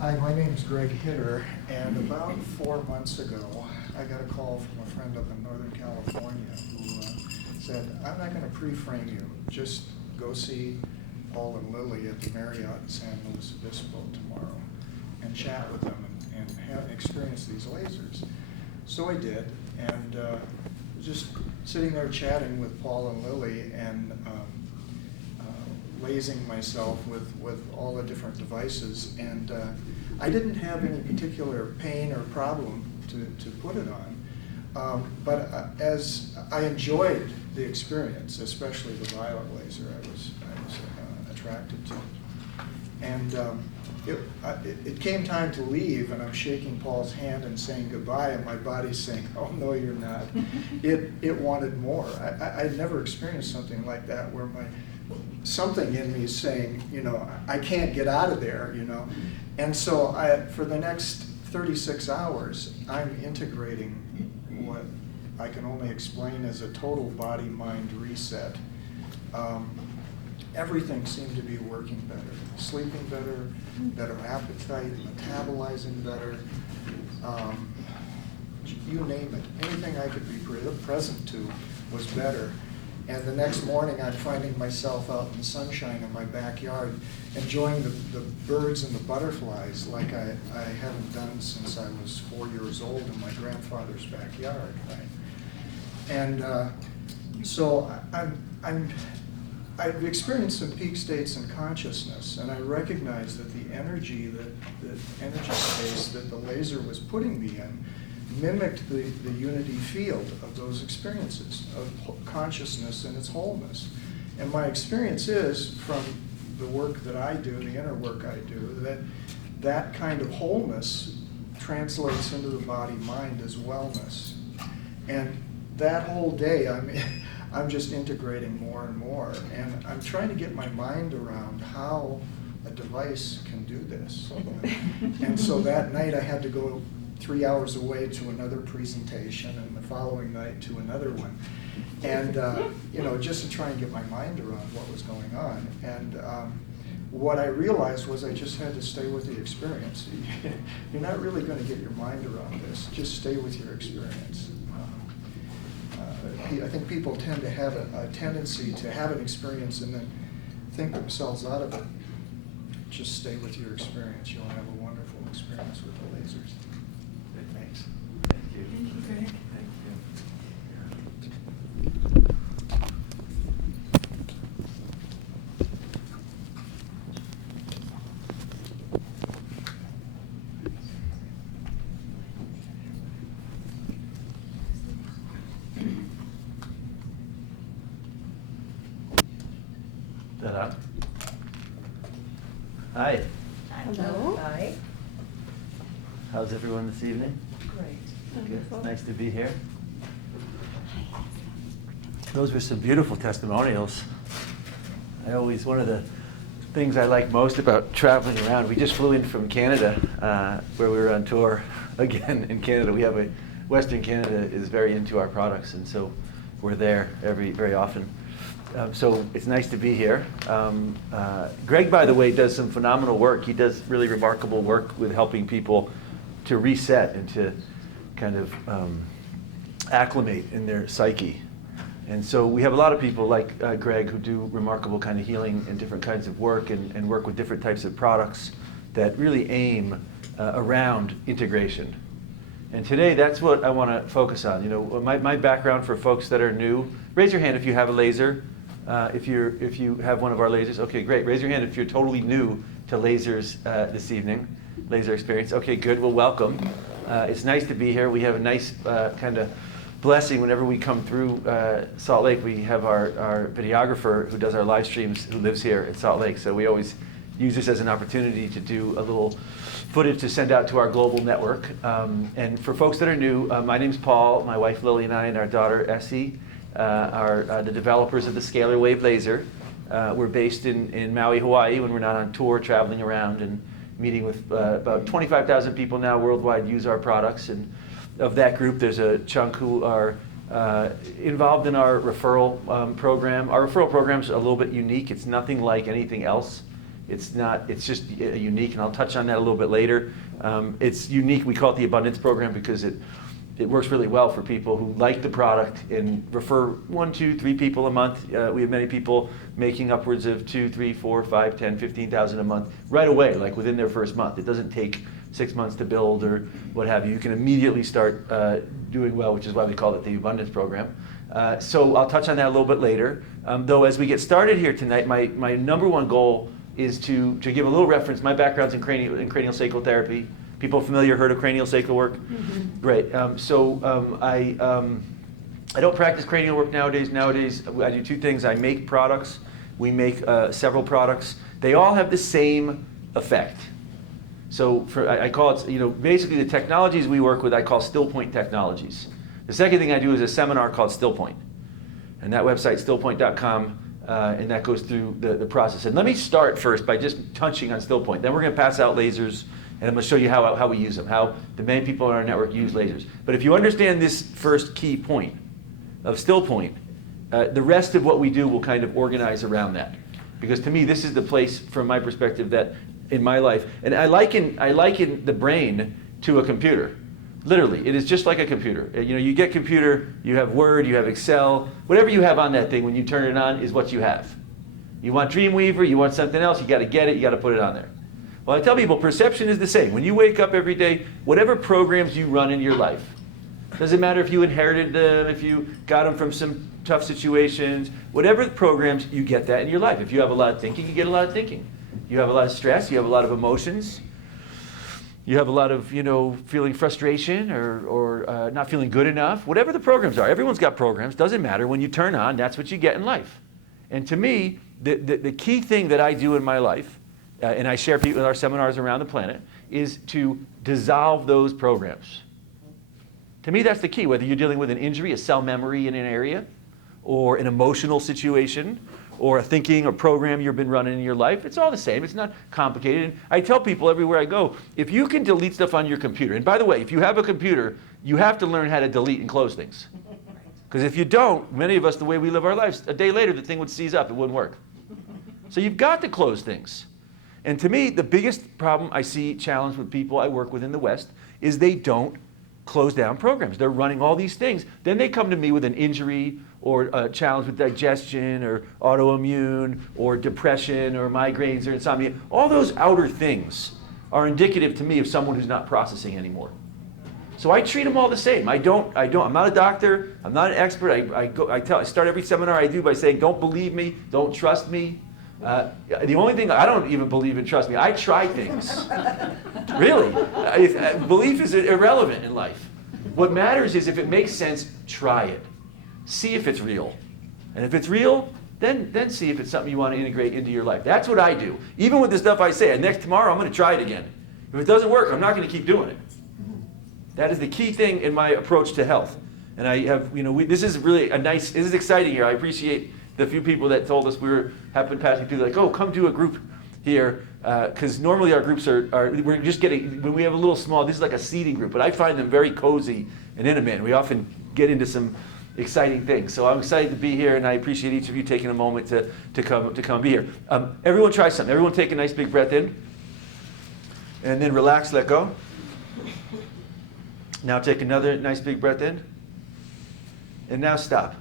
Hi, my name is Greg Hitter, and about 4 months ago, I got a call from a friend up in Northern California who said, I'm not going to pre-frame you, just go see Paul and Lily at the Marriott in San Luis Obispo tomorrow and chat with them and experience these lasers. So I did, and just sitting there chatting with Paul and Lily and lasing myself with all the different devices, and I didn't have any particular pain or problem to put it on, but as I enjoyed the experience, especially the violet laser, I was attracted to it. And it came time to leave, and I'm shaking Paul's hand and saying goodbye, and my body's saying, oh no, you're not. It wanted more. I'd never experienced something like that where something in me is saying, I can't get out of there, And so for the next 36 hours, I'm integrating what I can only explain as a total body-mind reset. Everything seemed to be working better, sleeping better appetite, metabolizing better, you name it. Anything I could be present to was better. And the next morning, I'm finding myself out in the sunshine in my backyard, enjoying the birds and the butterflies like I haven't done since I was 4 years old in my grandfather's backyard, right? And so I've experienced some peak states in consciousness, and I recognize that the energy space that the laser was putting me in mimicked the unity field of those experiences of consciousness in its wholeness. And my experience is, from the work that I do, the inner work I do, that kind of wholeness translates into the body-mind as wellness. And that whole day, I'm just integrating more and more. And I'm trying to get my mind around how a device can do this. And so that night I had to go 3 hours away to another presentation, and the following night to another one. And just to try and get my mind around what was going on. And what I realized was I just had to stay with the experience. You're not really going to get your mind around this. Just stay with your experience. I think people tend to have a tendency to have an experience and then think themselves out of it. Just stay with your experience. You'll have a wonderful experience with the lasers. Thanks. Thank you. Thank you, Greg. Thank you. Is that up? Hi. Hello. Hi. How's everyone this evening? Great. Good. It's nice to be here. Those were some beautiful testimonials. One of the things I like most about traveling around, we just flew in from Canada, where we were on tour again in Canada. Western Canada is very into our products, and so we're there very often. So it's nice to be here. Greg, by the way, does some phenomenal work. He does really remarkable work with helping people to reset and to kind of acclimate in their psyche. And so we have a lot of people like Greg who do remarkable kind of healing and different kinds of work and work with different types of products that really aim around integration. And today, that's what I want to focus on. My background for folks that are new, raise your hand if you have a laser. If you have one of our lasers, okay, great. Raise your hand if you're totally new to lasers this evening, laser experience. Okay, good. Well, welcome. It's nice to be here. We have a nice kind of blessing whenever we come through Salt Lake. We have our videographer who does our live streams who lives here at Salt Lake. So we always use this as an opportunity to do a little footage to send out to our global network. And for folks that are new, my name's Paul. My wife Lily and I and our daughter Essie are the developers of the scalar wave laser. We're based in Maui, Hawaii, when we're not on tour, traveling around and meeting with about 25,000 people now worldwide use our products. And of that group, there's a chunk who are involved in our referral program. Our referral program's a little bit unique. It's nothing like anything else It's not, it's just unique, and I'll touch on that a little bit later. It's unique, we call it the Abundance Program because it works really well for people who like the product and refer 1, 2, 3 people a month. We have many people making upwards of 2, 3, 4, 5, 10, 15,000 a month right away, like within their first month. It doesn't take 6 months to build or what have you. You can immediately start doing well, which is why we call it the Abundance Program. So I'll touch on that a little bit later. Though as we get started here tonight, my number one goal is to give a little reference. My background's in cranial sacral therapy. People familiar, heard of cranial sacral work? Mm-hmm. Great. I don't practice cranial work nowadays. Nowadays, I do 2 things. I make products. We make several products. They all have the same effect. So I call it, basically the technologies we work with, I call still point technologies. The second thing I do is a seminar called Still Point. And that website, stillpoint.com, and that goes through the process. And let me start first by just touching on Still Point. Then we're going to pass out lasers, and I'm going to show you how we use them, how the many people in our network use lasers. But if you understand this first key point of Still Point, the rest of what we do will kind of organize around that. Because to me, this is the place, from my perspective, that in my life, and I liken the brain to a computer. Literally, it is just like a computer. You get computer, you have Word, you have Excel, whatever you have on that thing when you turn it on is what you have. You want Dreamweaver, you want something else, you got to get it, you got to put it on there. Well, I tell people, perception is the same. When you wake up every day, whatever programs you run in your life, doesn't matter if you inherited them, if you got them from some tough situations, whatever the programs, you get that in your life. If you have a lot of thinking, you get a lot of thinking. You have a lot of stress, you have a lot of emotions, you have a lot of, feeling frustration or not feeling good enough. Whatever the programs are, everyone's got programs, doesn't matter. When you turn on, that's what you get in life. And to me, the key thing that I do in my life, and I share people in our seminars around the planet, is to dissolve those programs. To me, that's the key, whether you're dealing with an injury, a cell memory in an area, or an emotional situation, or a thinking or program you've been running in your life. It's all the same. It's not complicated. And I tell people everywhere I go, if you can delete stuff on your computer, and by the way, if you have a computer, you have to learn how to delete and close things. Because if you don't, many of us, the way we live our lives, a day later, the thing would seize up. It wouldn't work. So you've got to close things. And to me, the biggest problem I see challenged with people I work with in the West is they don't close down programs. They're running all these things. Then they come to me with an injury or a challenge with digestion or autoimmune or depression or migraines or insomnia. All those outer things are indicative to me of someone who's not processing anymore. So I treat them all the same. I'm not a doctor. I'm not an expert. I start every seminar I do by saying, don't believe me, don't trust me. The only thing, I don't even believe in trust me. I try things. Really. Belief is irrelevant in life. What matters is if it makes sense, try it. See if it's real. And if it's real, then see if it's something you want to integrate into your life. That's what I do. Even with the stuff I say, tomorrow I'm going to try it again. If it doesn't work, I'm not going to keep doing it. That is the key thing in my approach to health. And I have, this is really this is exciting here. I appreciate the few people that told us have been passing through, like, oh, come do a group here. Because normally our groups we're just getting, when we have a little small, this is like a seating group, but I find them very cozy and intimate. And we often get into some exciting things. So I'm excited to be here, and I appreciate each of you taking a moment to come be here. Everyone try something. Everyone take a nice big breath in. And then relax, let go. Now take another nice big breath in. And now stop.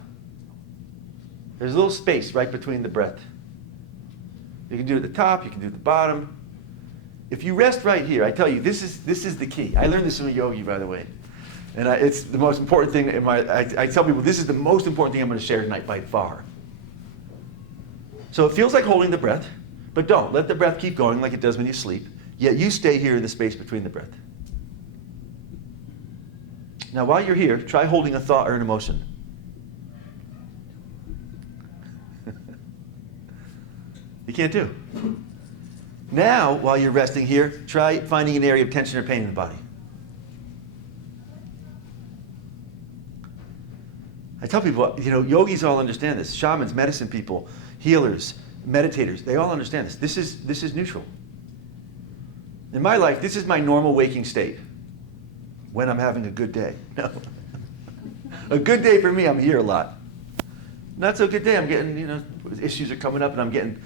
There's a little space right between the breath. You can do it at the top, you can do it at the bottom. If you rest right here, I tell you, this is the key. I learned this from a yogi, by the way. And it's the most important thing I tell people, this is the most important thing I'm going to share tonight by far. So it feels like holding the breath, but don't. Let the breath keep going like it does when you sleep. Yet you stay here in the space between the breath. Now while you're here, try holding a thought or an emotion. You can't do. Now, while you're resting here, try finding an area of tension or pain in the body. I tell people, yogis all understand this. Shamans, medicine people, healers, meditators, they all understand this. This is neutral. In my life, this is my normal waking state when I'm having a good day. No. A good day for me, I'm here a lot. Not so good day, I'm getting, issues are coming up and I'm getting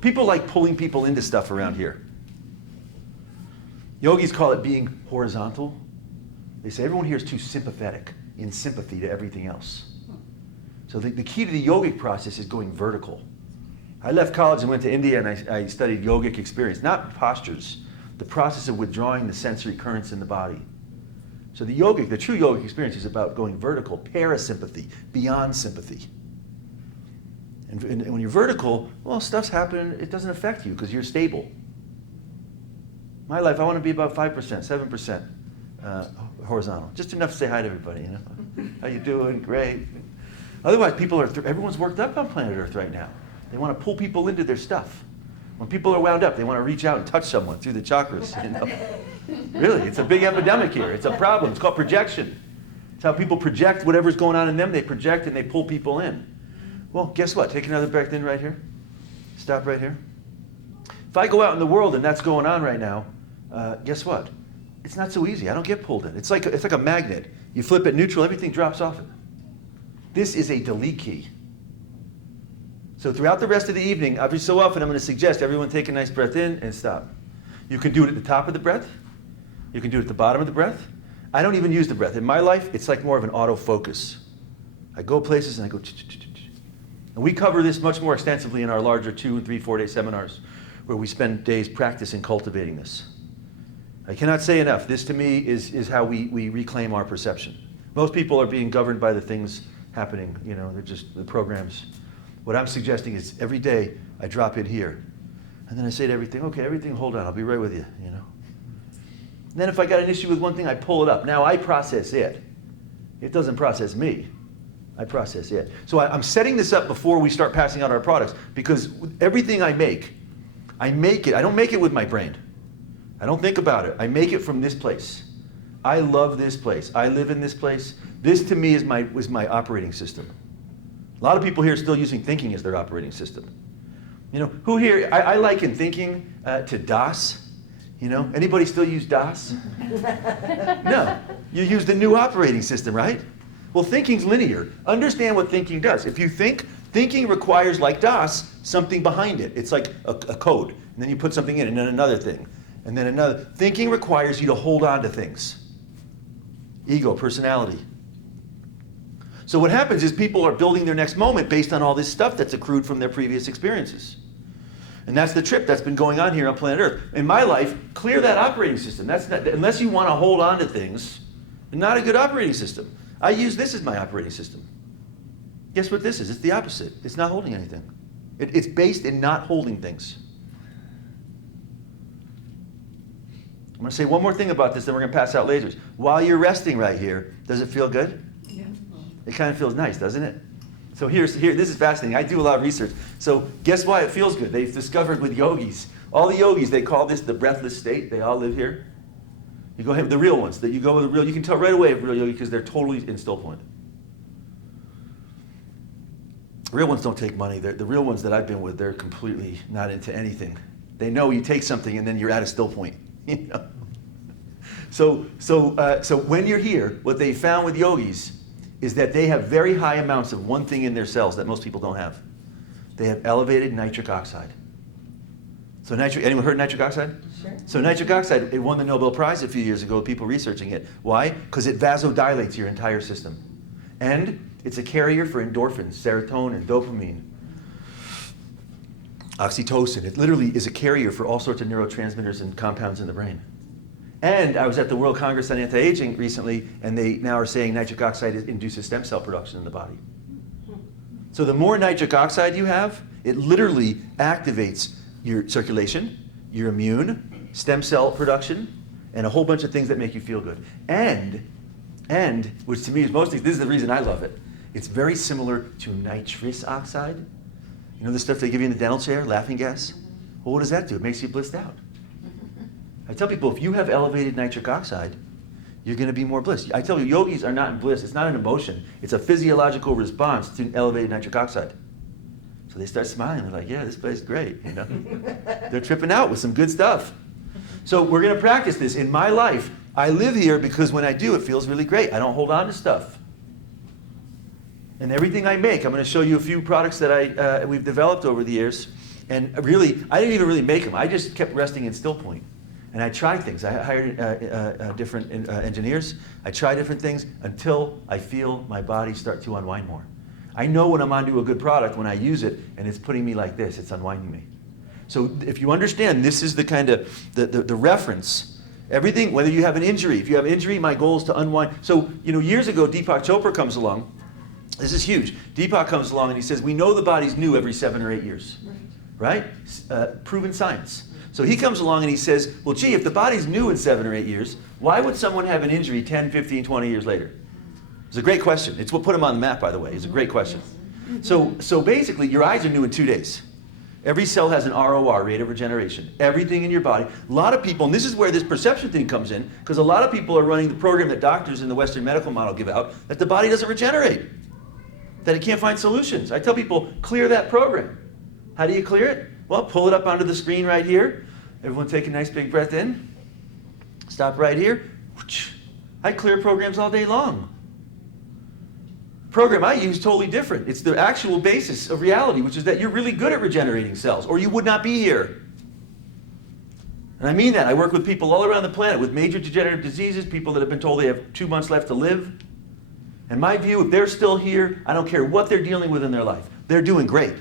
People like pulling people into stuff around here. Yogis call it being horizontal. They say everyone here is too sympathetic, in sympathy to everything else. So the key to the yogic process is going vertical. I left college and went to India and I studied yogic experience, not postures, the process of withdrawing the sensory currents in the body. So the true yogic experience is about going vertical, parasympathy, beyond sympathy. And when you're vertical, well, stuff's happening, it doesn't affect you because you're stable. My life, I want to be about 5%, 7% horizontal. Just enough to say hi to everybody, you know. How you doing? Great. Otherwise, everyone's worked up on planet Earth right now. They want to pull people into their stuff. When people are wound up, they want to reach out and touch someone through the chakras, you know. Really, it's a big epidemic here. It's a problem. It's called projection. It's how people project whatever's going on in them. They project and they pull people in. Well, guess what? Take another breath in right here. Stop right here. If I go out in the world and that's going on right now, guess what? It's not so easy. I don't get pulled in. It's like a magnet. You flip it neutral, everything drops off it. This is a delete key. So throughout the rest of the evening, every so often I'm going to suggest everyone take a nice breath in and stop. You can do it at the top of the breath. You can do it at the bottom of the breath. I don't even use the breath. In my life, it's like more of an autofocus. I go places and I go ch-ch-ch-ch. And we cover this much more extensively in our larger 2 and 3, 4-day seminars where we spend days practicing cultivating this. I cannot say enough. This to me is how we reclaim our perception. Most people are being governed by the things happening, you know, they're just the programs. What I'm suggesting is every day I drop in here and then I say to everything, okay, everything, hold on, I'll be right with you, you know. And then if I got an issue with one thing, I pull it up. Now I process it. It doesn't process me. I process it. So I'm setting this up before we start passing out our products because everything I make it, I don't make it with my brain. I don't think about it. I make it from this place. I love this place. I live in this place. This to me was my operating system. A lot of people here are still using thinking as their operating system. You know, who here, I liken thinking to DOS. You know, anybody still use DOS? No, you use the new operating system, right? Well, thinking's linear. Understand what thinking does. If you think, thinking requires, like DOS, something behind it. It's like a code. And then you put something in, and then another thing. And then another. Thinking requires you to hold on to things. Ego, personality. So what happens is people are building their next moment based on all this stuff that's accrued from their previous experiences. And that's the trip that's been going on here on planet Earth. In my life, clear that operating system. That's not, unless you want to hold on to things, not a good operating system. I use this as my operating system. Guess what this is? It's the opposite. It's not holding anything. It's based in not holding things. I'm going to say one more thing about this, then we're going to pass out lasers. While you're resting right here, does it feel good? Yeah. It kind of feels nice, doesn't it? So here, this is fascinating. I do a lot of research. So guess why it feels good? They've discovered with yogis, all the yogis, they call this the breathless state. They all live here. You go ahead with the real ones. That you go with the real. You can tell right away if real yogi because they're totally in still point. Real ones don't take money. The real ones that I've been with, they're completely not into anything. They know you take something and then you're at a still point. You know. So when you're here, what they found with yogis is that they have very high amounts of one thing in their cells that most people don't have. They have elevated nitric oxide. So anyone heard of nitric oxide? Sure. So nitric oxide, it won the Nobel Prize a few years ago, people researching it. Why? Because it vasodilates your entire system. And it's a carrier for endorphins, serotonin, dopamine, oxytocin. It literally is a carrier for all sorts of neurotransmitters and compounds in the brain. And I was at the World Congress on Anti-Aging recently, and they now are saying nitric oxide induces stem cell production in the body. So the more nitric oxide you have, it literally activates your circulation, your immune, stem cell production, and a whole bunch of things that make you feel good. And which to me is this is the reason I love it, it's very similar to nitrous oxide. You know the stuff they give you in the dental chair, laughing gas? Well, what does that do? It makes you blissed out. I tell people, if you have elevated nitric oxide, you're going to be more blissed. I tell you, yogis are not in bliss. It's not an emotion. It's a physiological response to elevated nitric oxide. So they start smiling. They're like, yeah, this place is great. You know? They're tripping out with some good stuff. So we're going to practice this. In my life, I live here because when I do, it feels really great. I don't hold on to stuff. And everything I make, I'm going to show you a few products that we've developed over the years. And really, I didn't even really make them. I just kept resting in still point. And I tried things. I hired different engineers. I tried different things until I feel my body start to unwind more. I know when I'm onto a good product, when I use it, and it's putting me like this, it's unwinding me. So if you understand, this is the kind of, the reference. Everything, whether you have an injury, if you have an injury, my goal is to unwind. So, years ago, Deepak Chopra comes along. This is huge. Deepak comes along and he says, we know the body's new every 7 or 8 years. Right? Proven science. So he comes along and he says, well, gee, if the body's new in 7 or 8 years, why would someone have an injury 10, 15, 20 years later? It's a great question. It's what put him on the map, by the way. It's a great question. So basically, your eyes are new in 2 days. Every cell has an ROR, rate of regeneration. Everything in your body. A lot of people, and this is where this perception thing comes in, because a lot of people are running the program that doctors in the Western medical model give out, that the body doesn't regenerate, that it can't find solutions. I tell people, clear that program. How do you clear it? Well, pull it up onto the screen right here. Everyone take a nice big breath in. Stop right here. I clear programs all day long. Program I use totally different. It's the actual basis of reality, which is that you're really good at regenerating cells, or you would not be here. And I mean that. I work with people all around the planet with major degenerative diseases, people that have been told they have 2 months left to live. And my view, if they're still here, I don't care what they're dealing with in their life. They're doing great.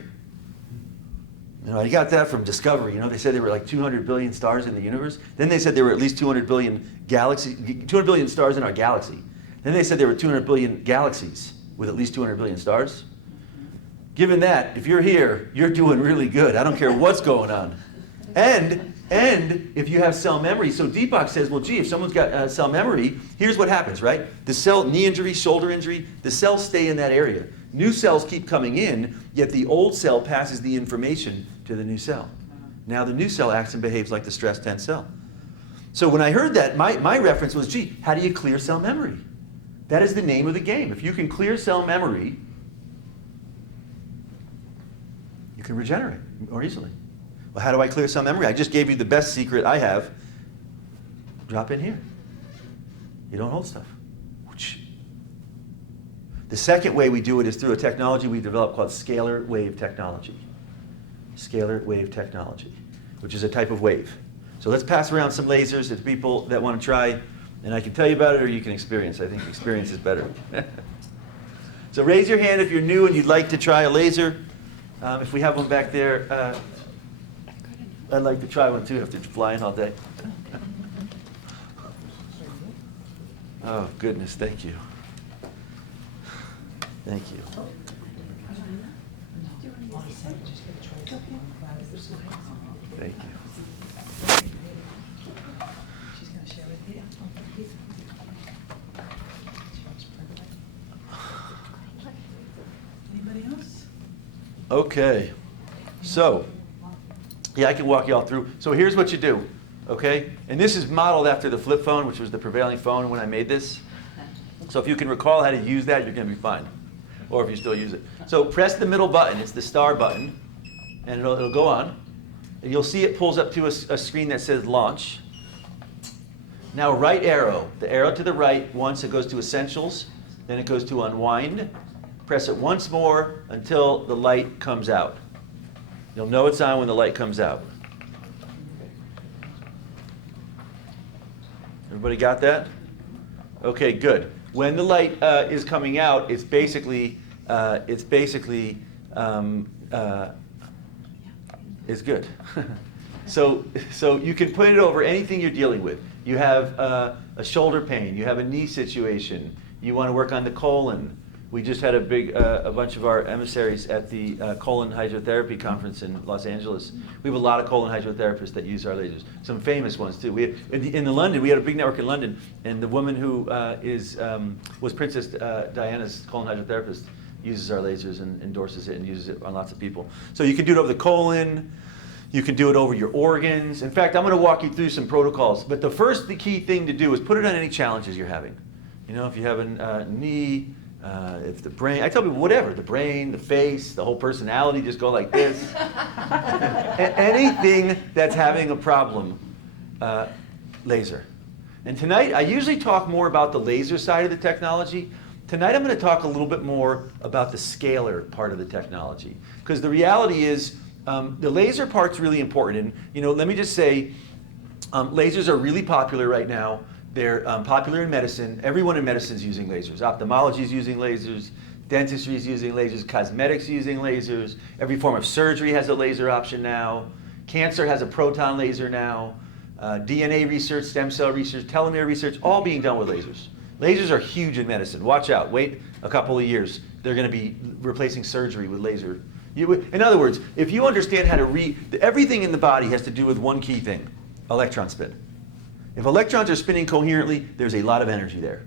I got that from Discovery. They said there were like 200 billion stars in the universe. Then they said there were at least 200 billion stars in our galaxy. Then they said there were 200 billion galaxies with at least 200 billion stars. Given that, if you're here, you're doing really good. I don't care what's going on. And if you have cell memory, so Deepak says, well, gee, if someone's got cell memory, here's what happens, right? The cell, knee injury, shoulder injury, the cells stay in that area. New cells keep coming in, yet the old cell passes the information to the new cell. Now the new cell acts and behaves like the stressed tense cell. So when I heard that, my reference was, gee, how do you clear cell memory? That is the name of the game. If you can clear cell memory, you can regenerate more easily. Well, how do I clear cell memory? I just gave you the best secret I have. Drop in here. You don't hold stuff. The second way we do it is through a technology we developed called scalar wave technology. Scalar wave technology, which is a type of wave. So let's pass around some lasers to people that want to try, and I can tell you about it or you can experience. I think experience is better. So raise your hand if you're new and you'd like to try a laser. If we have one back there, I'd like to try one too after flying all day. Oh, goodness, thank you. Thank you. Thank you. Anybody else? Okay. So, yeah, I can walk you all through. So here's what you do, okay? And this is modeled after the flip phone, which was the prevailing phone when I made this. So if you can recall how to use that, you're going to be fine. Or if you still use it. So press the middle button. It's the star button. And it'll go on. And you'll see it pulls up to a screen that says launch. Now right arrow. The arrow to the right, once it goes to essentials. Then it goes to unwind. Press it once more until the light comes out. You'll know it's on when the light comes out. Everybody got that? Okay, good. When the light is coming out, it's basically it's good. So you can put it over anything you're dealing with. You have a shoulder pain. You have a knee situation. You want to work on the colon. We just had a bunch of our emissaries at the colon hydrotherapy conference in Los Angeles. We have a lot of colon hydrotherapists that use our lasers. Some famous ones too. We have, in London, we had a big network in London, and the woman who was Princess Diana's colon hydrotherapist uses our lasers and endorses it and uses it on lots of people. So you can do it over the colon. You can do it over your organs. In fact, I'm going to walk you through some protocols. But the key thing to do is put it on any challenges you're having. If you have a knee. If the brain, I tell people whatever, the brain, the face, the whole personality just go like this. Anything that's having a problem, laser. And tonight, I usually talk more about the laser side of the technology. Tonight I'm going to talk a little bit more about the scalar part of the technology. Because the reality is, the laser part's really important. And let me just say, lasers are really popular right now. They're popular in medicine. Everyone in medicine is using lasers. Ophthalmology is using lasers. Dentistry is using lasers. Cosmetics using lasers. Every form of surgery has a laser option now. Cancer has a proton laser now. DNA research, stem cell research, telomere research, all being done with lasers. Lasers are huge in medicine. Watch out. Wait a couple of years. They're going to be replacing surgery with laser. In other words, if you understand how to read, everything in the body has to do with one key thing, electron spin. If electrons are spinning coherently, there's a lot of energy there.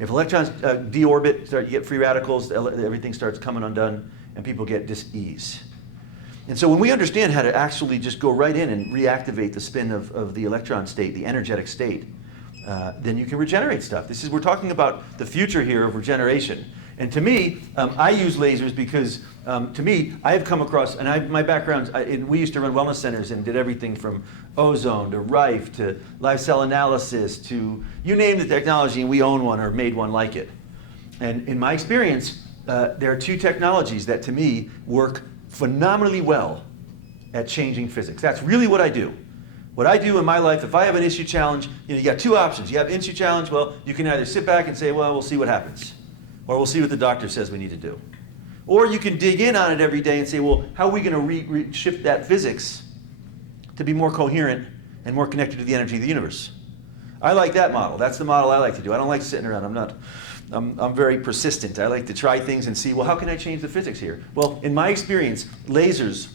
If electrons deorbit, you get free radicals, everything starts coming undone, and people get dis-ease. And so when we understand how to actually just go right in and reactivate the spin of the electron state, the energetic state, then you can regenerate stuff. We're talking about the future here of regeneration. And to me, I use lasers because, to me, I have come across, and my background, we used to run wellness centers and did everything from ozone to Rife to live cell analysis to, you name the technology, and we own one or made one like it. And in my experience, there are two technologies that, to me, work phenomenally well at changing physics. That's really what I do. What I do in my life, if I have an issue challenge, you got two options. You have an issue challenge, well, you can either sit back and say, well, we'll see what happens. Or we'll see what the doctor says we need to do. Or you can dig in on it every day and say, well, how are we going to shift that physics to be more coherent and more connected to the energy of the universe? I like that model. That's the model I like to do. I don't like sitting around. I'm very persistent. I like to try things and see, well, how can I change the physics here? Well, in my experience, lasers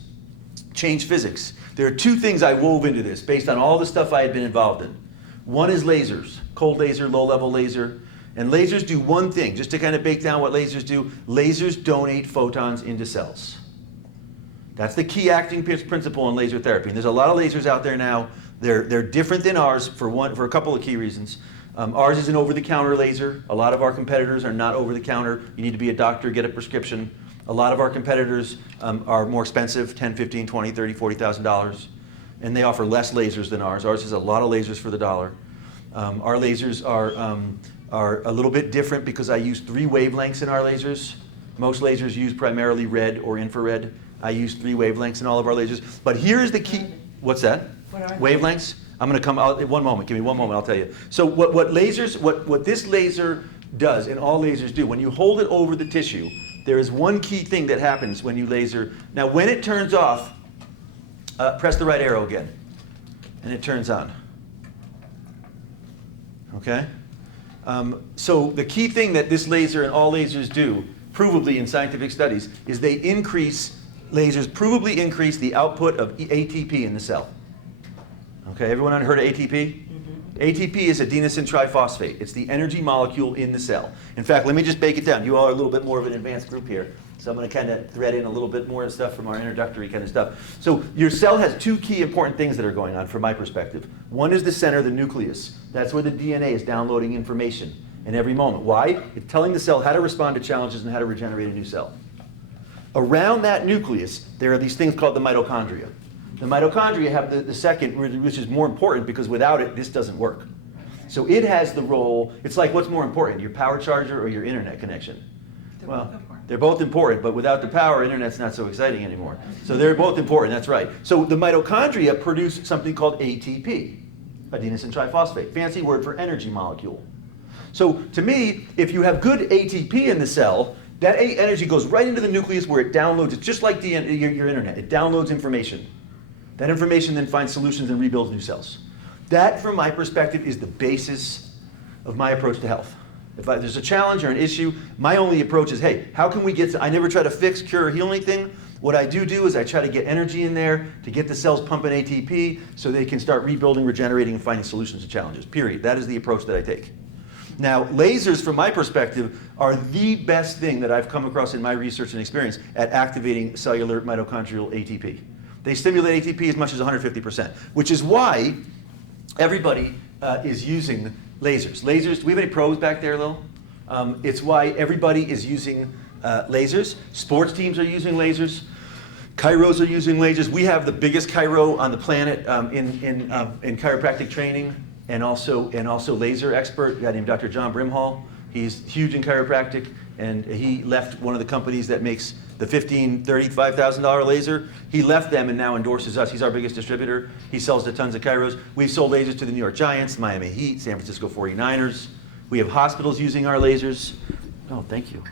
change physics. There are two things I wove into this based on all the stuff I had been involved in. One is lasers, cold laser, low-level laser. And lasers do one thing, just to kind of break down what lasers do. Couldn't donate photons into cells. That's the key acting principle in laser therapy. And there's a lot of lasers out there now. They're different than ours for a couple of key reasons. Ours is an over-the-counter laser. A lot of our competitors are not over-the-counter. You need to be a doctor, get a prescription. A lot of our competitors are more expensive, $10, $15, $20, $30, $40,000. And they offer less lasers than ours. Ours is a lot of lasers for the dollar. Our lasers are a little bit different because I use 3 wavelengths in our lasers. Most lasers use primarily red or infrared. I use 3 wavelengths in all of our lasers. But here's the key. What's that? What are they? Wavelengths? I'm going to come out. One moment. Give me one moment. I'll tell you. So what this laser does, and all lasers do, when you hold it over the tissue, there is one key thing that happens when you laser. Now, when it turns off, press the right arrow again, and it turns on. Okay? So the key thing that this laser and all lasers do, provably in scientific studies, is lasers provably increase the output of ATP in the cell. Okay, everyone heard of ATP? Mm-hmm. ATP is adenosine triphosphate. It's the energy molecule in the cell. In fact, let me just break it down. You all are a little bit more of an advanced group here, so I'm going to kind of thread in a little bit more stuff from our introductory kind of stuff. So your cell has 2 key important things that are going on from my perspective. One is the center, the nucleus. That's where the DNA is downloading information in every moment. Why? It's telling the cell how to respond to challenges and how to regenerate a new cell. Around that nucleus, there are these things called the mitochondria. The mitochondria have the second, which is more important because without it, this doesn't work. So it has the role, it's like what's more important, your power charger or your internet connection? They're both important, but without the power, internet's not so exciting anymore. So they're both important, that's right. So the mitochondria produce something called ATP, adenosine triphosphate, fancy word for energy molecule. So to me, if you have good ATP in the cell, that energy goes right into the nucleus where it downloads. It's just like your internet. It downloads information. That information then finds solutions and rebuilds new cells. That, from my perspective, is the basis of my approach to health. If there's a challenge or an issue, my only approach is, hey, how can we I never try to fix, cure, or heal anything. What I do is I try to get energy in there to get the cells pumping ATP so they can start rebuilding, regenerating, and finding solutions to challenges, period. That is the approach that I take. Now, lasers, from my perspective, are the best thing that I've come across in my research and experience at activating cellular mitochondrial ATP. They stimulate ATP as much as 150%, which is why everybody is using lasers. Lasers, do we have any pros back there, Lil? It's why everybody is using lasers. Sports teams are using lasers. Chiros are using lasers. We have the biggest chiro on the planet in chiropractic training and also laser expert, a guy named Dr. John Brimhall. He's huge in chiropractic, and he left one of the companies that makes the $15,000, $35,000 laser. He left them and now endorses us. He's our biggest distributor. He sells to tons of chiros. We've sold lasers to the New York Giants, Miami Heat, San Francisco 49ers. We have hospitals using our lasers. Oh, thank you.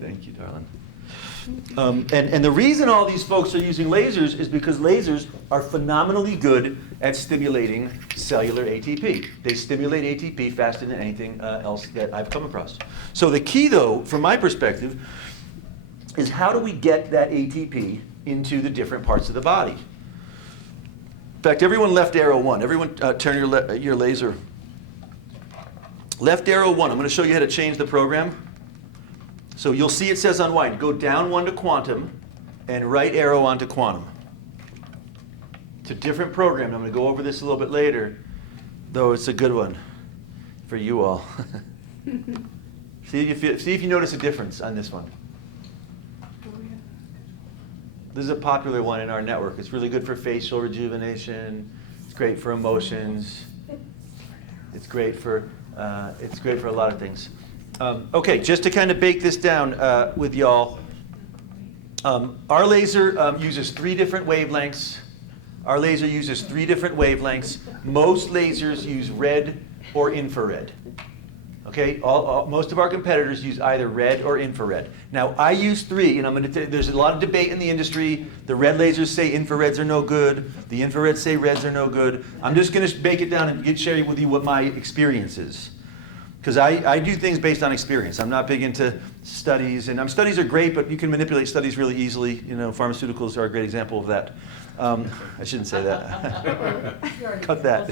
Thank you, darling. And the reason all these folks are using lasers is because lasers are phenomenally good at stimulating cellular ATP. They stimulate ATP faster than anything else that I've come across. So the key, though, from my perspective, is how do we get that ATP into the different parts of the body? In fact, everyone left arrow 1. Everyone turn your laser. Left arrow 1. I'm going to show you how to change the program. So you'll see it says unwind. Go down 1 to quantum and right arrow onto quantum. It's a different program. I'm going to go over this a little bit later, though it's a good one for you all. See if you notice a difference on this one. This is a popular one in our network. It's really good for facial rejuvenation. It's great for emotions. It's great for a lot of things. Okay, just to kind of bake this down with y'all, our laser uses 3 different wavelengths. Our laser uses 3 different wavelengths. Most lasers use red or infrared. Okay, most of our competitors use either red or infrared. Now, I use 3, and I'm going to there's a lot of debate in the industry. The red lasers say infrareds are no good. The infrareds say reds are no good. I'm just going to bake it down and share with you what my experience is. Because I do things based on experience. I'm not big into studies, and studies are great, but you can manipulate studies really easily. You know, pharmaceuticals are a great example of that. I shouldn't say that. Cut that.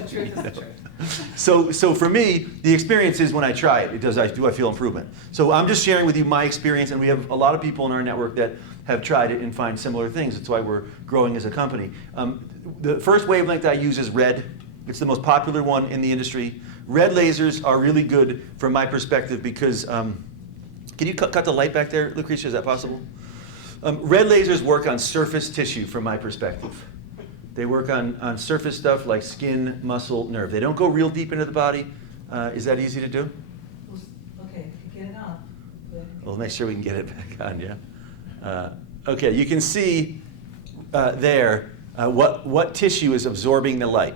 So for me, the experience is when I try it. Do I feel improvement? So I'm just sharing with you my experience, and we have a lot of people in our network that have tried it and find similar things. That's why we're growing as a company. The first wavelength I use is red. It's the most popular one in the industry. Red lasers are really good from my perspective because, can you cut the light back there, Lucretia, is that possible? Red lasers work on surface tissue from my perspective. They work on surface stuff like skin, muscle, nerve. They don't go real deep into the body. Is that easy to do? Okay, get it on. We'll make sure we can get it back on, yeah? Okay, you can see there what tissue is absorbing the light.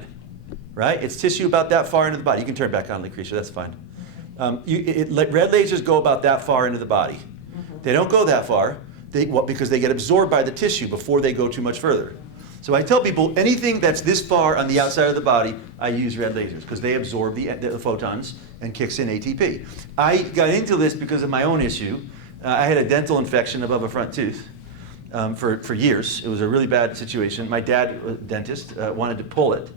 Right? It's tissue about that far into the body. You can turn it back on, Lucretia, that's fine. Red lasers go about that far into the body. They don't go that far because they get absorbed by the tissue before they go too much further. So I tell people, anything that's this far on the outside of the body, I use red lasers because they absorb the photons and kicks in ATP. I got into this because of my own issue. I had a dental infection above a front tooth for years. It was a really bad situation. My dad, a dentist, wanted to pull it.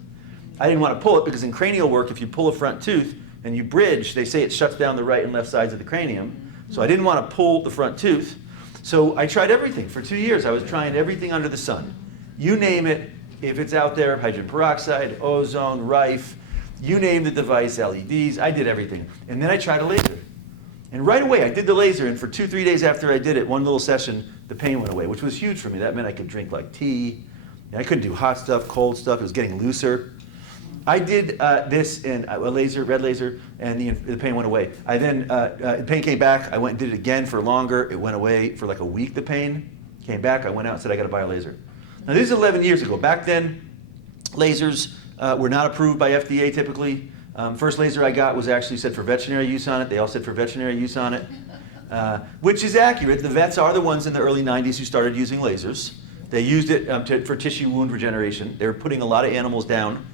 I didn't want to pull it because in cranial work, if you pull a front tooth and you bridge, they say it shuts down the right and left sides of the cranium. So I didn't want to pull the front tooth. So I tried everything. For 2 years, I was trying everything under the sun. You name it, if it's out there, hydrogen peroxide, ozone, Rife, you name the device, LEDs, I did everything. And then I tried a laser. And right away, I did the laser, and for 2-3 days after I did it, one little session, the pain went away, which was huge for me. That meant I could drink like tea. And I couldn't do hot stuff, cold stuff. It was getting looser. I did this in a laser, red laser, and the pain went away. I then, the pain came back. I went and did it again for longer. It went away for like a week, the pain. Came back. I went out and said, I got to buy a laser. Now, this is 11 years ago. Back then, lasers were not approved by FDA typically. First laser I got was actually said for veterinary use on it. They all said for veterinary use on it, which is accurate. The vets are the ones in the early 90s who started using lasers. They used it for tissue wound regeneration. They were putting a lot of animals down.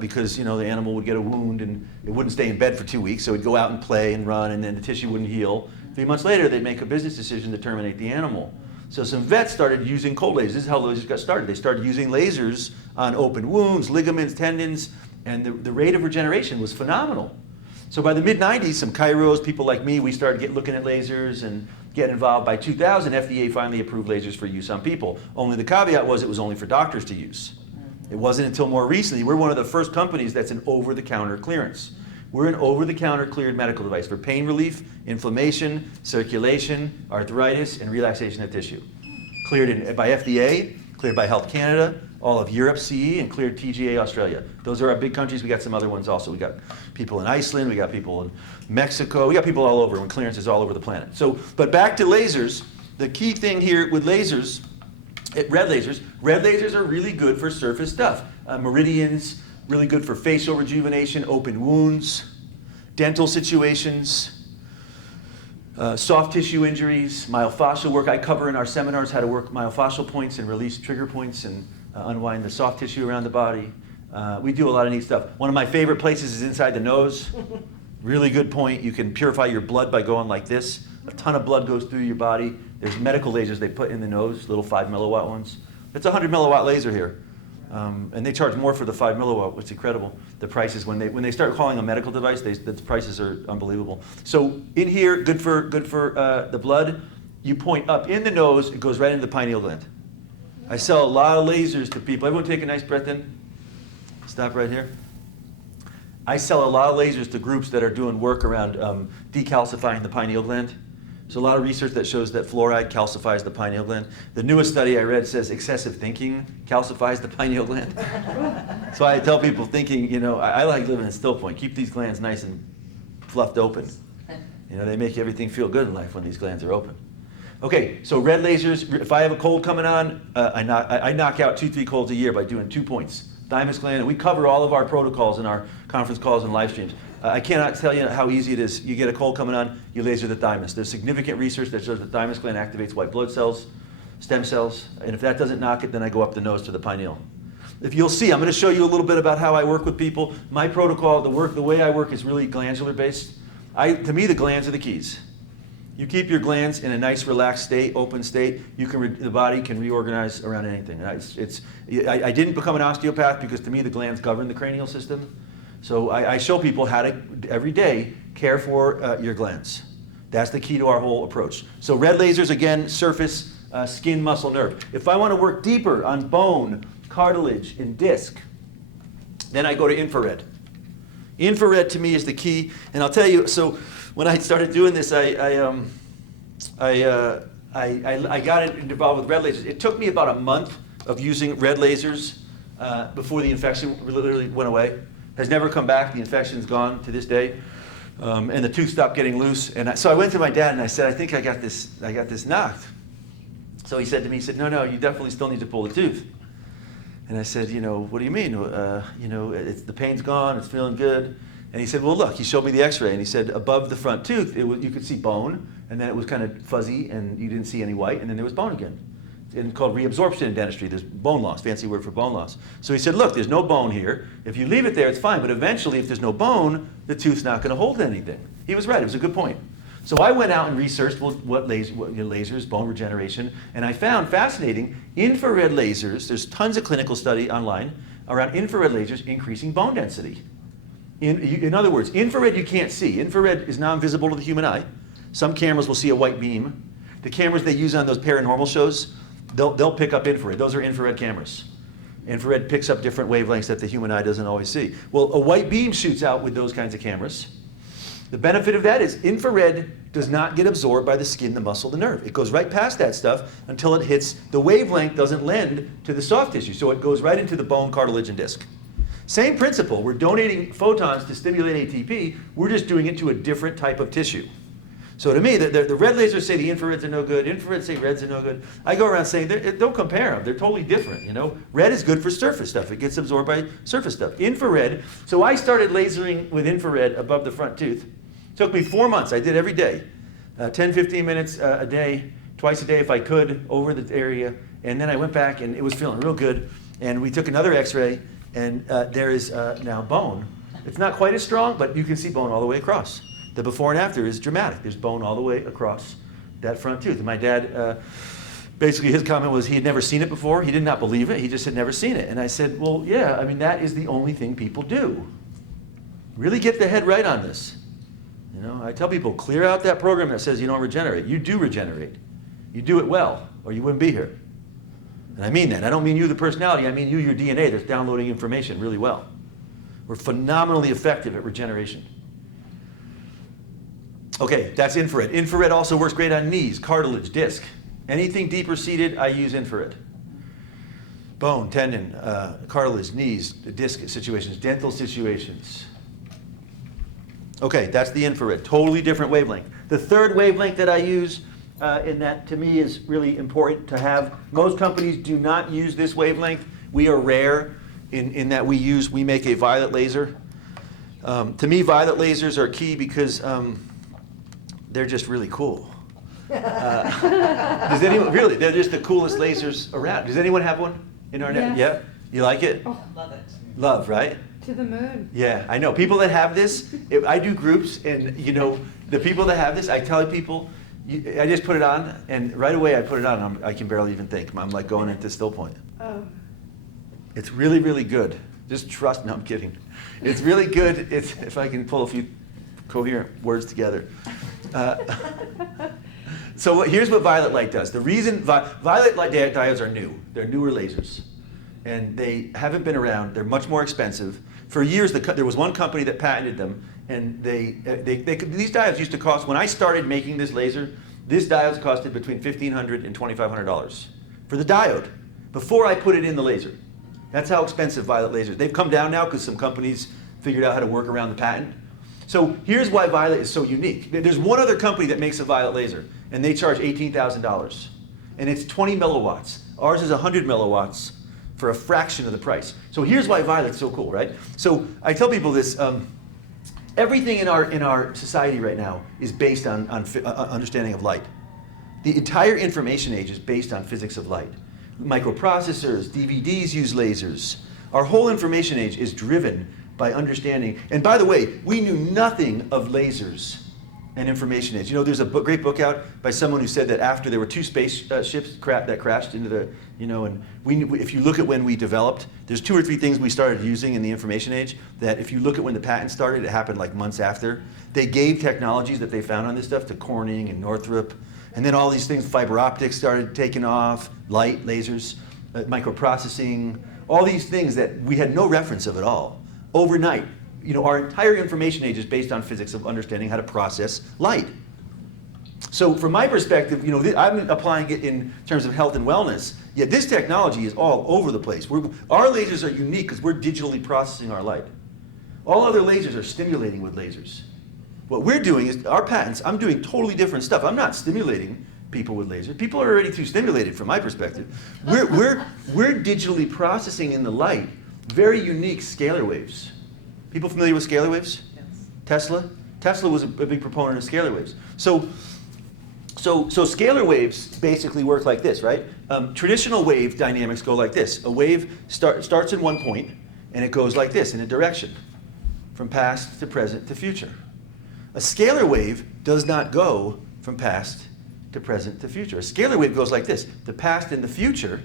Because the animal would get a wound and it wouldn't stay in bed for 2 weeks, so it'd go out and play and run, and then the tissue wouldn't heal. 3 months later, they'd make a business decision to terminate the animal. So some vets started using cold lasers. This is how lasers got started. They started using lasers on open wounds, ligaments, tendons, and the rate of regeneration was phenomenal. So by the mid-90s, some chiros, people like me, we started looking at lasers and getting involved. By 2000, FDA finally approved lasers for use on people. Only the caveat was it was only for doctors to use. It wasn't until more recently. We're one of the first companies that's an over-the-counter clearance. We're an over-the-counter cleared medical device for pain relief, inflammation, circulation, arthritis, and relaxation of tissue. Cleared by FDA, cleared by Health Canada, all of Europe CE, and cleared TGA Australia. Those are our big countries. We got some other ones also. We got people in Iceland, we got people in Mexico, we got people all over, and clearances all over the planet. So, but back to lasers, the key thing here with lasers, red lasers are really good for surface stuff. Meridians, really good for facial rejuvenation, open wounds, dental situations, soft tissue injuries, myofascial work. I cover in our seminars how to work myofascial points and release trigger points and unwind the soft tissue around the body. We do a lot of neat stuff. One of my favorite places is inside the nose. Really good point. You can purify your blood by going like this. A ton of blood goes through your body. There's medical lasers they put in the nose, little 5 milliwatt ones. It's a 100 milliwatt laser here. And they charge more for the 5 milliwatt, which is incredible. The prices, when they start calling a medical device, the prices are unbelievable. So in here, good for the blood. You point up in the nose, it goes right into the pineal gland. I sell a lot of lasers to people. Everyone take a nice breath in. Stop right here. I sell a lot of lasers to groups that are doing work around decalcifying the pineal gland. There's a lot of research that shows that fluoride calcifies the pineal gland. The newest study I read says excessive thinking calcifies the pineal gland. So I tell people thinking, I like living in still point. Keep these glands nice and fluffed open. They make everything feel good in life when these glands are open. Okay, so red lasers, if I have a cold coming on, I knock out 2-3 colds a year by doing 2 points. Thymus gland, and we cover all of our protocols in our conference calls and live streams. I cannot tell you how easy it is. You get a cold coming on, you laser the thymus. There's significant research that shows the thymus gland activates white blood cells, stem cells, and if that doesn't knock it, then I go up the nose to the pineal. If you'll see, I'm going to show you a little bit about how I work with people. My protocol, the way I work is really glandular based. To me, the glands are the keys. You keep your glands in a nice, relaxed state, open state. The body can reorganize around anything. I didn't become an osteopath because to me the glands govern the cranial system. So I show people how to every day care for your glands. That's the key to our whole approach. So red lasers again, surface, skin, muscle, nerve. If I want to work deeper on bone, cartilage, and disc, then I go to infrared. Infrared to me is the key, and I'll tell you. So when I started doing this, I got involved with red lasers. It took me about a month of using red lasers before the infection literally went away. Has never come back. The infection's gone to this day, and the tooth stopped getting loose. And so I went to my dad and I said, I think I got this knocked. So he said to me, no, you definitely still need to pull the tooth. And I said, what do you mean? The pain's gone. It's feeling good. And he said, well, look, he showed me the x-ray, and he said above the front tooth, you could see bone, and then it was kind of fuzzy, and you didn't see any white, and then there was bone again. It's called reabsorption in dentistry. There's bone loss, fancy word for bone loss. So he said, look, there's no bone here. If you leave it there, it's fine, but eventually, if there's no bone, the tooth's not going to hold anything. He was right. It was a good point. So I went out and researched what lasers, bone regeneration, and I found fascinating infrared lasers. There's tons of clinical study online around infrared lasers increasing bone density. In other words, infrared you can't see. Infrared is non-visible to the human eye. Some cameras will see a white beam. The cameras they use on those paranormal shows, they'll pick up infrared. Those are infrared cameras. Infrared picks up different wavelengths that the human eye doesn't always see. Well, a white beam shoots out with those kinds of cameras. The benefit of that is infrared does not get absorbed by the skin, the muscle, the nerve. It goes right past that stuff until it hits, the wavelength doesn't lend to the soft tissue, so it goes right into the bone, cartilage, and disc. Same principle, we're donating photons to stimulate ATP, we're just doing it to a different type of tissue. So to me, the red lasers say the infrareds are no good, infrareds say reds are no good. I go around saying, don't compare them, they're totally different, Red is good for surface stuff, it gets absorbed by surface stuff. Infrared, so I started lasering with infrared above the front tooth. It took me 4 months, I did every day. 10, 15 minutes a day, twice a day if I could, over the area. And then I went back and it was feeling real good. And we took another x-ray, and there is now bone. It's not quite as strong, but you can see bone all the way across. The before and after is dramatic. There's bone all the way across that front tooth. And my dad, basically his comment was he had never seen it before. He did not believe it. He just had never seen it. And I said, well, yeah, that is the only thing people do. Really get the head right on this. I tell people, clear out that program that says you don't regenerate. You do regenerate. You do it well, or you wouldn't be here. And I mean that. I don't mean you, the personality. I mean you, your DNA that's downloading information really well. We're phenomenally effective at regeneration. Okay, that's infrared. Infrared also works great on knees, cartilage, disc. Anything deeper seated, I use infrared. bone, tendon, cartilage, knees, disc situations, dental situations. Okay, that's the infrared, totally different wavelength. The third wavelength that I use, and that to me is really important to have, most companies do not use this wavelength. We are rare in that we make a violet laser. To me, violet lasers are key because they're just really cool. Does anyone, really, they're just the coolest lasers around. Does anyone have one in our net? Yes. Yeah? You like it? Oh, Love it. Love, right? to the moon. Yeah, I know. People that have this, I do groups, and you know, the people that have this, I tell people, I just put it on, and right away I put it on, and I can barely even think. I'm like going into still point. Oh. It's really, really good. Just trust. No, I'm kidding. It's really good. It's, if I can pull a few coherent words together. So here's what violet light does. The reason violet light diodes are new. They're newer lasers, and they haven't been around. They're much more expensive. For years, there was one company that patented them, and these diodes used to cost. When I started making this laser, this diodes costed between $1,500 and $2,500 for the diode before I put it in the laser. That's how expensive violet lasers. They've come down now because some companies figured out how to work around the patent. So here's why violet is so unique. There's one other company that makes a violet laser, and they charge $18,000. And it's 20 milliwatts. Ours is 100 milliwatts for a fraction of the price. So here's why violet's so cool, right? So I tell people this, everything in our society right now is based on understanding of light. The entire information age is based on physics of light. Microprocessors, DVDs use lasers. Our whole information age is driven by understanding. And by the way, we knew nothing of lasers and information age. You know, there's a great book out by someone who said that after there were two spaceships that crashed into the, you know, and if you look at when we developed, there's 2 or 3 things we started using in the information age that if you look at when the patent started, it happened like months after. They gave technologies that they found on this stuff to Corning and Northrop. And then all these things, fiber optics started taking off, light, lasers, microprocessing, all these things that we had no reference of at all. Overnight, you know, our entire information age is based on physics of understanding how to process light. So from my perspective, you know, I'm applying it in terms of health and wellness. Yet this technology is all over the place. Our lasers are unique because we're digitally processing our light. All other lasers are stimulating with lasers. What we're doing is, our patents, I'm doing totally different stuff. I'm not stimulating people with lasers. People are already too stimulated from my perspective. We're digitally processing in the light very unique scalar waves. People familiar with scalar waves? Yes. Tesla was a big proponent of scalar waves. So scalar waves basically work like this, right? Traditional wave dynamics go like this. A wave starts in one point, and it goes like this in a direction, from past to present to future. A scalar wave does not go from past to present to future. A scalar wave goes like this. The past and the future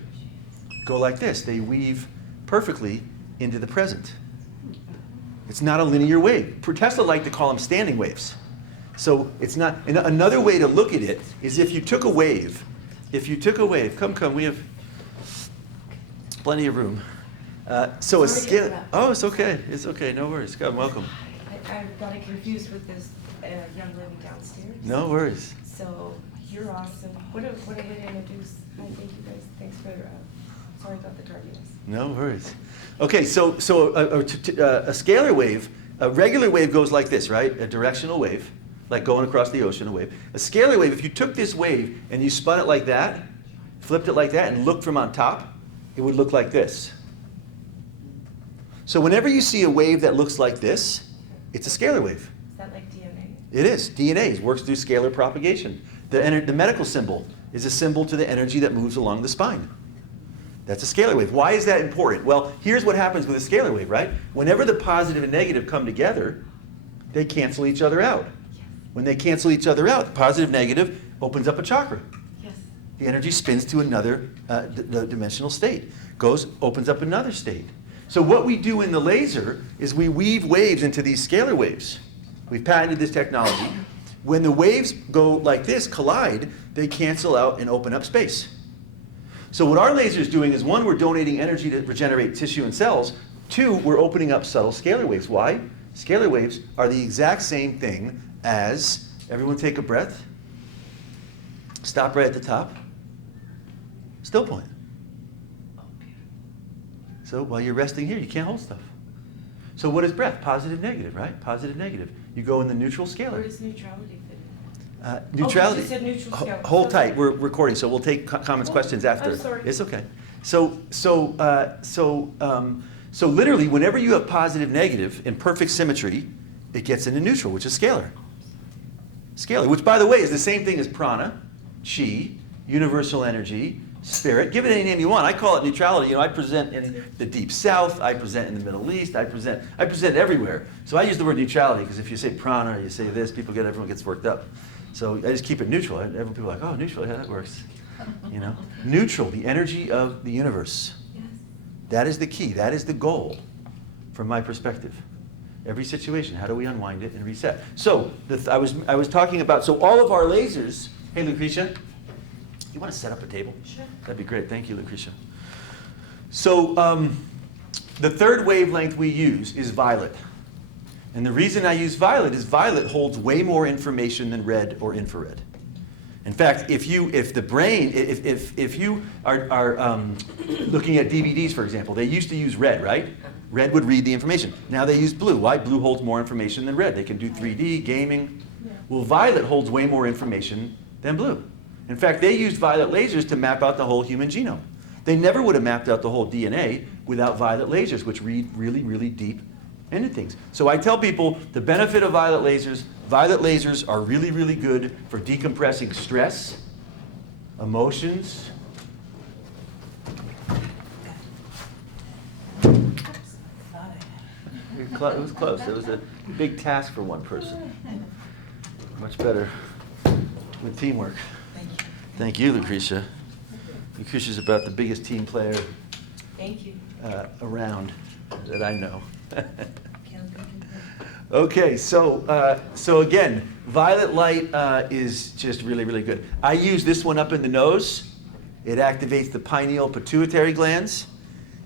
go like this. They weave perfectly into the present. It's not a linear wave. Tesla liked to call them standing waves. So it's not. And another way to look at it is if you took a wave, come, we have plenty of room. So a scalar. Oh, it's okay, no worries. Come, welcome. I got it confused with this young lady downstairs. No worries. So you're awesome. What a way to introduce. I thank you guys. Thanks for. Sorry about the tardiness. No worries. Okay, so a scalar wave, a regular wave goes like this, right? A directional wave, like going across the ocean, a wave. A scalar wave, if you took this wave and you spun it like that, flipped it like that, and looked from on top, it would look like this. So whenever you see a wave that looks like this, it's a scalar wave. Is that like DNA? It is. DNA works through scalar propagation. The medical symbol is a symbol to the energy that moves along the spine. That's a scalar wave. Why is that important? Well, here's what happens with a scalar wave, right? Whenever the positive and negative come together, they cancel each other out. Yes. When they cancel each other out, the positive, negative opens up a chakra. Yes. The energy spins to another dimensional state, opens up another state. So what we do in the laser is we weave waves into these scalar waves. We've patented this technology. When the waves go like this, collide, they cancel out and open up space. So what our laser is doing is, 1, we're donating energy to regenerate tissue and cells. 2, we're opening up subtle scalar waves. Why? Scalar waves are the exact same thing as, everyone take a breath. Stop right at the top. Still point. So while you're resting here, you can't hold stuff. So what is breath? Positive, negative, right? Positive, negative. You go in the neutral Where scalar. does neutrality fit in? Neutrality. Oh, you said neutral scale. Hold tight. We're recording, so we'll take comments, questions after. I'm sorry. It's okay. So literally, whenever you have positive, negative in perfect symmetry, it gets into neutral, which is scalar. Scalar, which by the way is the same thing as prana, chi, universal energy, spirit. Give it any name you want. I call it neutrality. You know, I present in the deep south. I present in the Middle East. I present everywhere. So I use the word neutrality because if you say prana or you say this, everyone gets worked up. So I just keep it neutral. Everyone people are like, oh, neutral, yeah, that works. You know, neutral, the energy of the universe. Yes. That is the key. That is the goal, from my perspective. Every situation, how do we unwind it and reset? So I was talking about, so all of our lasers. Hey, Lucretia, you want to set up a table? Sure. That'd be great. Thank you, Lucretia. So the third wavelength we use is violet. And the reason I use violet is violet holds way more information than red or infrared. In fact, if you are looking at DVDs, for example, they used to use red, right? Red would read the information. Now they use blue. Why? Blue holds more information than red. They can do 3D, gaming. Well, violet holds way more information than blue. In fact, they used violet lasers to map out the whole human genome. They never would have mapped out the whole DNA without violet lasers, which read really, really deep into things. So I tell people the benefit of violet lasers are really, really good for decompressing stress, emotions. It was close. It was a big task for one person. Much better with teamwork. Thank you. Thank you, Lucretia. Lucretia's about the biggest team player Thank you. around that I know. Can't be compared. Okay, so again, violet light is just really, really good. I use this one up in the nose. It activates the pineal pituitary glands.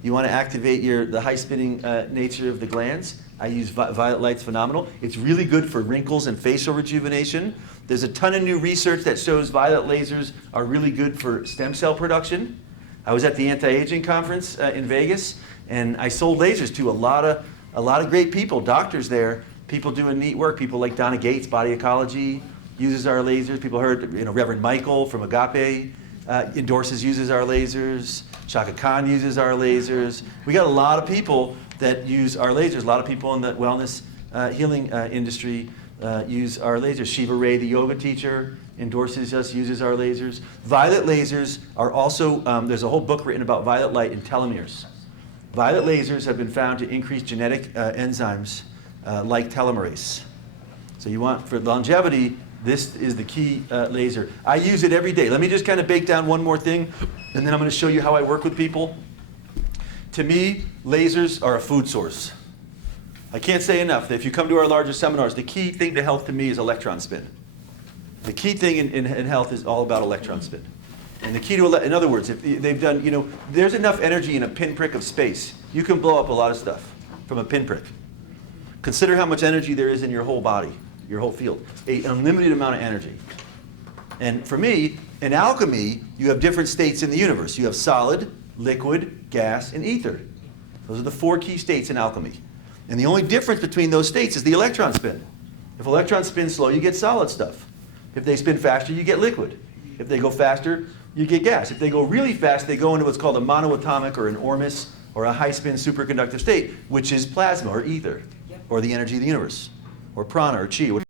You want to activate the high-spinning nature of the glands. I use violet light's phenomenal. It's really good for wrinkles and facial rejuvenation. There's a ton of new research that shows violet lasers are really good for stem cell production. I was at the anti-aging conference in Vegas, and I sold lasers to a lot of great people, doctors there, people doing neat work. People like Donna Gates, Body Ecology, uses our lasers. People heard, Reverend Michael from Agape uses our lasers. Shaka Khan uses our lasers. We got a lot of people that use our lasers. A lot of people in the wellness healing industry use our lasers. Shiva Ray, the yoga teacher, endorses us, uses our lasers. Violet lasers are also, there's a whole book written about violet light and telomeres. Violet lasers have been found to increase genetic enzymes like telomerase. So you want, for longevity, this is the key laser. I use it every day. Let me just kind of bake down one more thing, and then I'm going to show you how I work with people. To me, lasers are a food source. I can't say enough that if you come to our larger seminars, the key thing to health to me is electron spin. The key thing in health is all about electron spin. And the key to, in other words, if they've done, there's enough energy in a pinprick of space. You can blow up a lot of stuff from a pinprick. Consider how much energy there is in your whole body, your whole field. An unlimited amount of energy. And for me, in alchemy, you have different states in the universe. You have solid, liquid, gas, and ether. Those are the 4 key states in alchemy. And the only difference between those states is the electron spin. If electrons spin slow, you get solid stuff. If they spin faster, you get liquid. If they go faster, you get gas. If they go really fast, they go into what's called a monoatomic or an ormus or a high-spin superconductive state, which is plasma or ether, or the energy of the universe, or prana or chi.